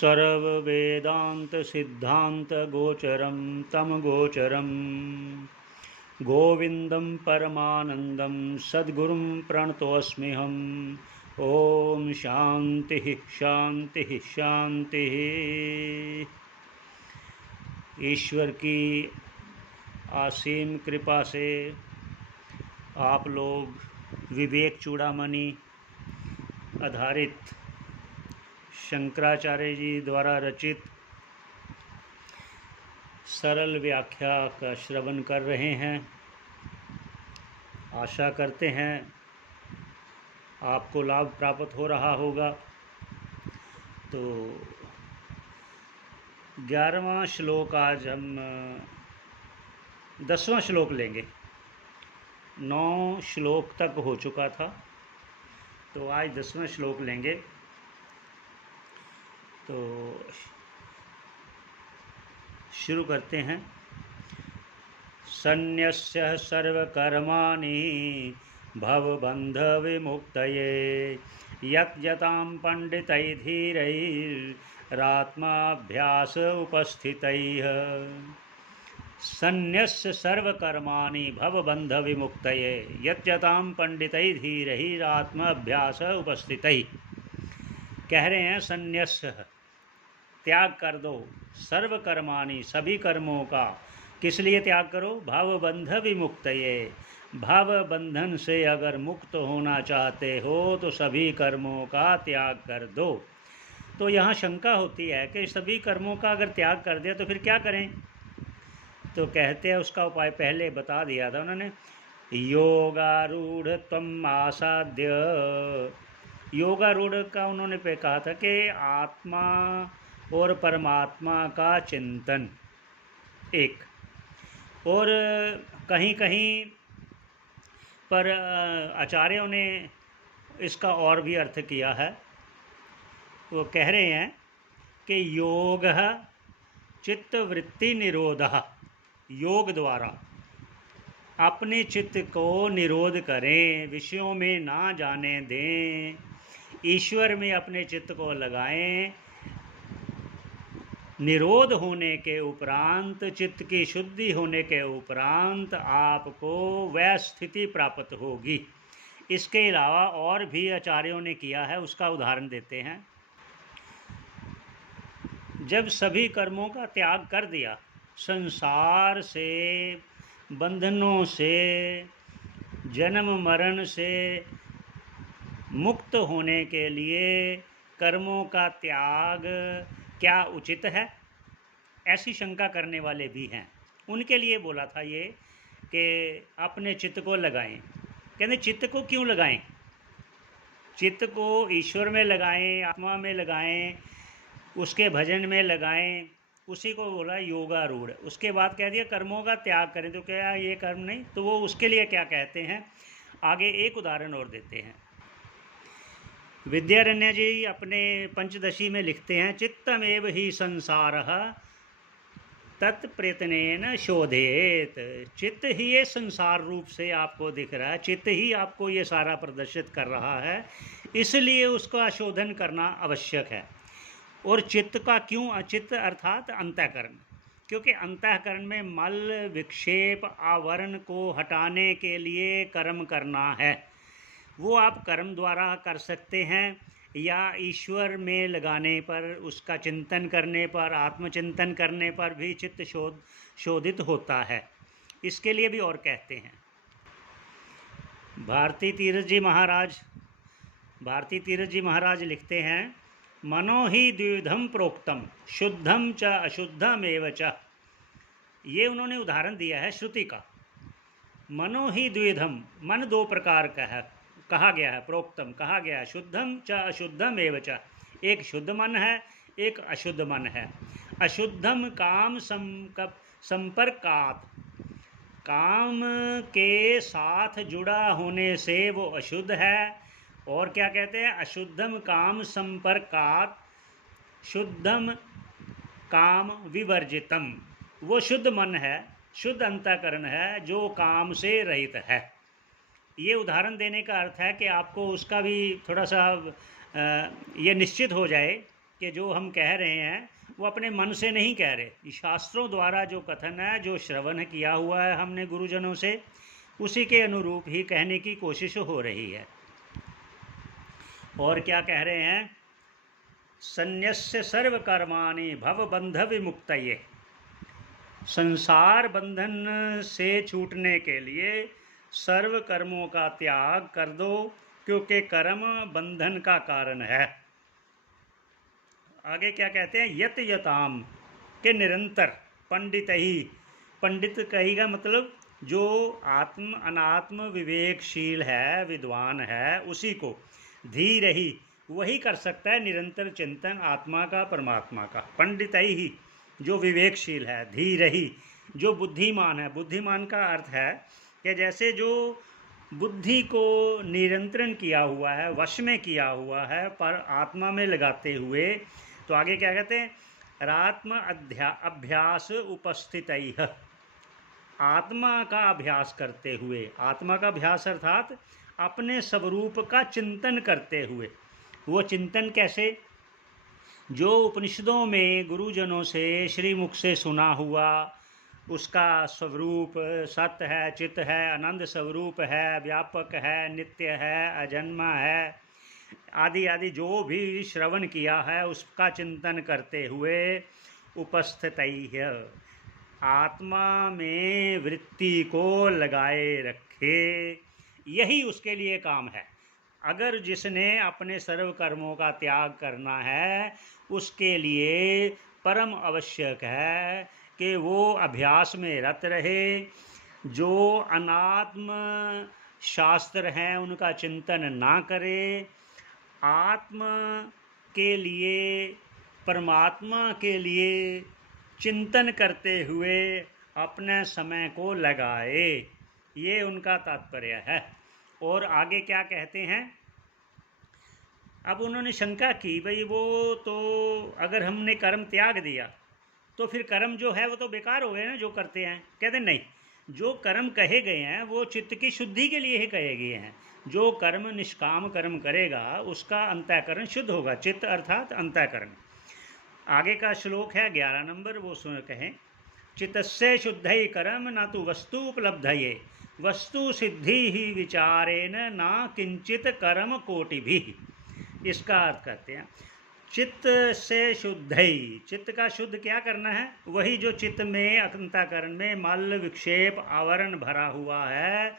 सर्ववेदान्तसिद्धान्तगोचरं तं गोचरं गोविन्दं परमानन्दं सद्गुरुं प्रणतोऽस्म्यहम्। ओम शांति शांति शांति। ईश्वर की असीम कृपा से आप लोग विवेक चूड़ामणि आधारित शंकराचार्य जी द्वारा रचित सरल व्याख्या का श्रवण कर रहे हैं। आशा करते हैं आपको लाभ प्राप्त हो रहा होगा। तो 11वां श्लोक आज हम 10वां श्लोक लेंगे। 9 श्लोक तक हो चुका था, तो आज 10वां श्लोक लेंगे। तो शुरू करते हैं। सन्न्यस्य सर्वकर्माणि भवबन्धविमुक्तये यत्यतां पंडितैर्धीरैरात्माभ्यास उपस्थितैः। सन्न्यस्य सर्वकर्माणि भवबन्धविमुक्तये यत्यतां पंडितैर्धीरैरात्माभ्यास उपस्थितैः। कह रहे हैं सन्न्यस्य त्याग कर दो, सर्वकर्माणि सभी कर्मों का। किस लिए त्याग करो? भावबंध विमुक्तये, भाव बंधन से अगर मुक्त होना चाहते हो तो सभी कर्मों का त्याग कर दो। तो यहाँ शंका होती है कि सभी कर्मों का अगर त्याग कर दिया तो फिर क्या करें? तो कहते हैं उसका उपाय पहले बता दिया था उन्होंने। योगारूढ़ त्वम आसाद्य, योगारूढ़ का उन्होंने पे कहा था कि आत्मा और परमात्मा का चिंतन एक, और कहीं कहीं पर आचार्यों ने इसका और भी अर्थ किया है। वो कह रहे हैं कि योग चित्तवृत्ति निरोधः, योग द्वारा अपने चित्त को निरोध करें, विषयों में ना जाने दें, ईश्वर में अपने चित्त को लगाएं। निरोध होने के उपरांत, चित्त की शुद्धि होने के उपरांत आपको वह स्थिति प्राप्त होगी। इसके अलावा और भी आचार्यों ने किया है, उसका उदाहरण देते हैं। जब सभी कर्मों का त्याग कर दिया, संसार से, बंधनों से, जन्म मरण से मुक्त होने के लिए कर्मों का त्याग क्या उचित है? ऐसी शंका करने वाले भी हैं। उनके लिए बोला था ये कि अपने चित्त को लगाएं। कहते चित्त को क्यों लगाएं? चित्त को ईश्वर में लगाएं, आत्मा में लगाएं, उसके भजन में लगाएं, उसी को बोला योगारूढ़। उसके बाद कह दिया कर्मों का त्याग करें। तो क्या ये कर्म नहीं? तो वो उसके लिए क्या कहते हैं, आगे एक उदाहरण और देते हैं। विद्यारण्य जी अपने पंचदशी में लिखते हैं, चित्तमेव ही संसारः तत्प्रयत्नेन शोधेत। चित्त ही ये संसार रूप से आपको दिख रहा है, चित्त ही आपको ये सारा प्रदर्शित कर रहा है, इसलिए उसका शोधन करना आवश्यक है। और चित्त का क्यों? चित्त अर्थात अंतःकरण, क्योंकि अंतःकरण में मल विक्षेप आवरण को हटाने के लिए कर्म करना है। वो आप कर्म द्वारा कर सकते हैं या ईश्वर में लगाने पर, उसका चिंतन करने पर, आत्मचिंतन करने पर भी चित्त शोधित होता है। इसके लिए भी और कहते हैं। भारती तीरथ जी महाराज लिखते हैं, मनो ही द्विविधम प्रोक्तम शुद्धम च अशुद्धमेव च। ये उन्होंने उदाहरण दिया है श्रुति का। मनो ही द्विविधम, मन 2 प्रकार का है, कहा गया है, प्रोक्तम कहा गया है, शुद्धम च अशुद्धम एव च। एक शुद्ध मन है, एक अशुद्ध मन है। अशुद्धम काम संपर्कात, काम के साथ जुड़ा होने से वो अशुद्ध है। और क्या कहते हैं? अशुद्धम काम संपर्कात शुद्धम काम विवर्जितम। वो शुद्ध मन है, शुद्ध अंतःकरण है जो काम से रहित है। ये उदाहरण देने का अर्थ है कि आपको उसका भी थोड़ा सा ये निश्चित हो जाए कि जो हम कह रहे हैं वो अपने मन से नहीं कह रहे, शास्त्रों द्वारा जो कथन है, जो श्रवण किया हुआ है हमने गुरुजनों से, उसी के अनुरूप ही कहने की कोशिश हो रही है। और क्या कह रहे हैं? संन्यस्य सर्व कर्माणि भव बंध विमुक्तये, संसार बंधन से छूटने के लिए सर्व कर्मों का त्याग कर दो, क्योंकि कर्म बंधन का कारण है। आगे क्या कहते हैं? यत यताम, के निरंतर, पंडित ही, पंडित कही का मतलब जो आत्म अनात्म विवेकशील है, विद्वान है, उसी को, धीर ही, वही कर सकता है निरंतर चिंतन आत्मा का, परमात्मा का। पंडित ही, जो विवेकशील है, धीर ही, जो बुद्धिमान है। बुद्धिमान का अर्थ है कि जैसे जो बुद्धि को नियंत्रण किया हुआ है, वश में किया हुआ है, पर आत्मा में लगाते हुए। तो आगे क्या कहते हैं? रात्म अभ्यास उपस्थित, आत्मा का अभ्यास करते हुए, आत्मा का अभ्यास अर्थात अपने स्वरूप का चिंतन करते हुए। वो चिंतन कैसे? जो उपनिषदों में गुरुजनों से श्रीमुख से सुना हुआ, उसका स्वरूप सत्य है, चित है, आनंद स्वरूप है, व्यापक है, नित्य है, अजन्मा है, आदि आदि जो भी श्रवण किया है उसका चिंतन करते हुए उपस्थित है, आत्मा में वृत्ति को लगाए रखे, यही उसके लिए काम है। अगर जिसने अपने सर्व कर्मों का त्याग करना है, उसके लिए परम आवश्यक है कि वो अभ्यास में रत रहे, जो अनात्म शास्त्र हैं उनका चिंतन ना करे, आत्मा के लिए, परमात्मा के लिए चिंतन करते हुए अपने समय को लगाए, ये उनका तात्पर्य है। और आगे क्या कहते हैं? अब उन्होंने शंका की, भाई वो तो अगर हमने कर्म त्याग दिया तो फिर कर्म जो है वो तो बेकार हो गए ना जो करते हैं। कहते नहीं, जो कर्म कहे गए हैं वो चित्त की शुद्धि के लिए ही कहे गए हैं। जो कर्म निष्काम कर्म करेगा उसका अंतःकरण शुद्ध होगा, चित्त अर्थात अंतःकरण। आगे का श्लोक है 11 नंबर, वो सुन कहें, चित्तस्य शुद्धै कर्म न तो वस्तु उपलब्धये, वस्तु सिद्धि ही विचारेण ना किंचित कर्म कोटि भी। इसका अर्थ करते हैं, चित्त से शुद्ध ही, चित्त का शुद्ध क्या करना है? वही जो चित्त में, अंतःकरण में मल विक्षेप आवरण भरा हुआ है,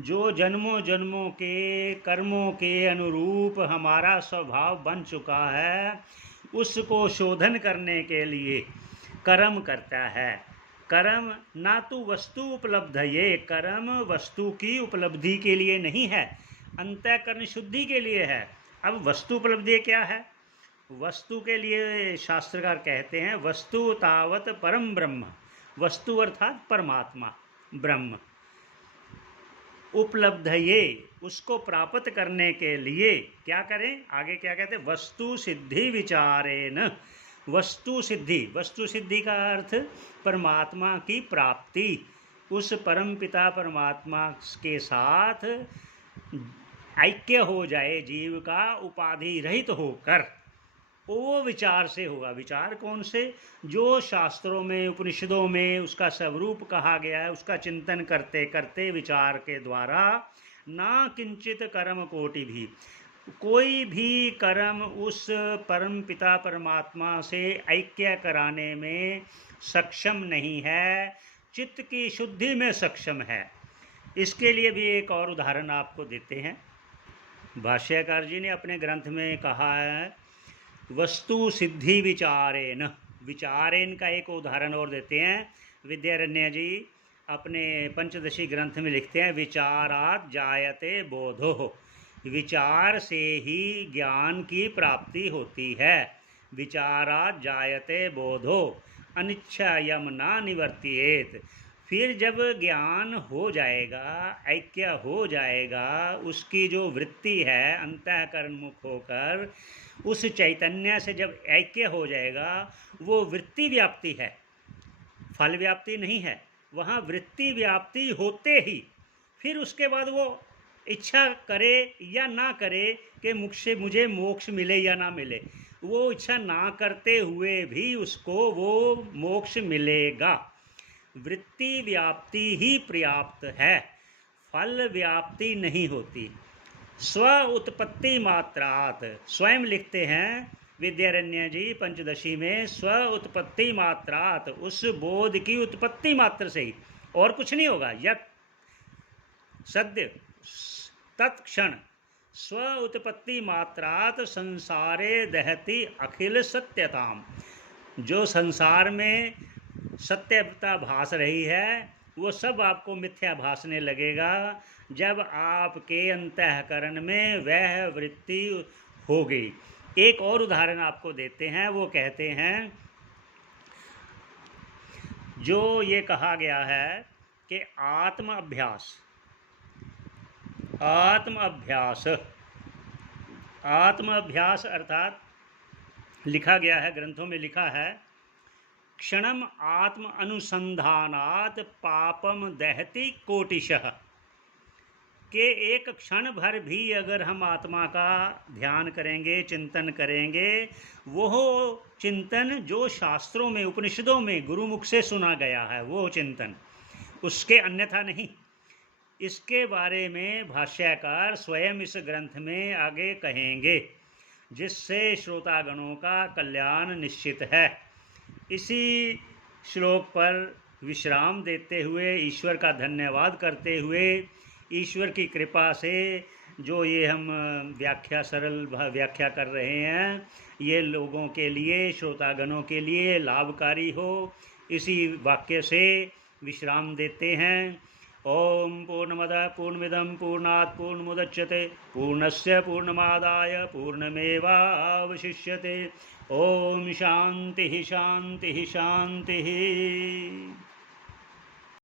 जो जन्मों जन्मों के कर्मों के अनुरूप हमारा स्वभाव बन चुका है, उसको शोधन करने के लिए कर्म करता है। कर्म ना तो वस्तु उपलब्ध, ये कर्म वस्तु की उपलब्धि के लिए नहीं है, अंतःकरण शुद्धि के लिए है। अब वस्तु उपलब्धि क्या है? वस्तु के लिए शास्त्रकार कहते हैं, वस्तु तावत परम ब्रह्म, वस्तु अर्थात परमात्मा ब्रह्म, उपलब्ध ये, उसको प्राप्त करने के लिए क्या करें? आगे क्या कहते हैं? वस्तु सिद्धि विचारेण, वस्तु सिद्धि, वस्तु सिद्धि का अर्थ परमात्मा की प्राप्ति, उस परम पिता परमात्मा के साथ ऐक्य हो जाए जीव का, उपाधि रहित होकर, वो विचार से होगा। विचार कौन से? जो शास्त्रों में, उपनिषदों में उसका स्वरूप कहा गया है, उसका चिंतन करते करते विचार के द्वारा, ना किंचित कर्म कोटि भी, कोई भी कर्म उस परम पिता परमात्मा से ऐक्य कराने में सक्षम नहीं है, चित्त की शुद्धि में सक्षम है। इसके लिए भी एक और उदाहरण आपको देते हैं। भाष्यकार जी ने अपने ग्रंथ में कहा है, वस्तु सिद्धि विचारेण, विचारेण का एक उदाहरण और देते हैं। विद्यारण्य जी अपने पंचदशी ग्रंथ में लिखते हैं, विचारात जायते बोधो, विचार से ही ज्ञान की प्राप्ति होती है। विचारात जायते बोधो अनिच्छायम ना निवर्तियेत, फिर जब ज्ञान हो जाएगा, ऐक्य हो जाएगा, उसकी जो वृत्ति है अंतःकरण मुख होकर, उस चैतन्य से जब ऐक्य हो जाएगा, वो वृत्ति व्याप्ति है, फल व्याप्ति नहीं है। वहाँ वृत्ति व्याप्ति होते ही फिर उसके बाद वो इच्छा करे या ना करे कि मुझसे मुझे मोक्ष मिले या ना मिले, वो इच्छा ना करते हुए भी उसको वो मोक्ष मिलेगा। वृत्ति व्याप्ति ही पर्याप्त है, फल व्याप्ति नहीं होती। स्व उत्पत्ति मात्रात, स्वयं लिखते हैं विद्यारण्य जी पंचदशी में, स्व उत्पत्ति मात्रात, उस बोध की उत्पत्ति मात्र से ही, और कुछ नहीं होगा। यत सद्य तत्क्षण स्व उत्पत्ति मात्रात संसारे दहती अखिल सत्यताम, जो संसार में सत्यता भास रही है वो सब आपको मिथ्या भासने लगेगा जब आपके अंतःकरण में वह वृत्ति होगी। एक और उदाहरण आपको देते हैं। वो कहते हैं जो ये कहा गया है कि आत्म अभ्यास, आत्म अभ्यास अर्थात लिखा गया है, ग्रंथों में लिखा है, क्षणम आत्म अनुसंधानात पापम दहति कोटिशः, के एक क्षण भर भी अगर हम आत्मा का ध्यान करेंगे, चिंतन करेंगे, वो चिंतन जो शास्त्रों में, उपनिषदों में गुरुमुख से सुना गया है, वो चिंतन, उसके अन्यथा नहीं। इसके बारे में भाष्यकार स्वयं इस ग्रंथ में आगे कहेंगे, जिससे श्रोतागणों का कल्याण निश्चित है। इसी श्लोक पर विश्राम देते हुए, ईश्वर का धन्यवाद करते हुए, ईश्वर की कृपा से जो ये हम व्याख्या, सरल व्याख्या कर रहे हैं, ये लोगों के लिए, श्रोतागणों के लिए लाभकारी हो, इसी वाक्य से विश्राम देते हैं। ओम पूर्णमदः पूर्णमिदं पूर्णात् पूर्णमुदच्यते पूर्णस्य पूर्णमादाय पूर्णमेवावशिष्यते। ओम शांति शांति शांति।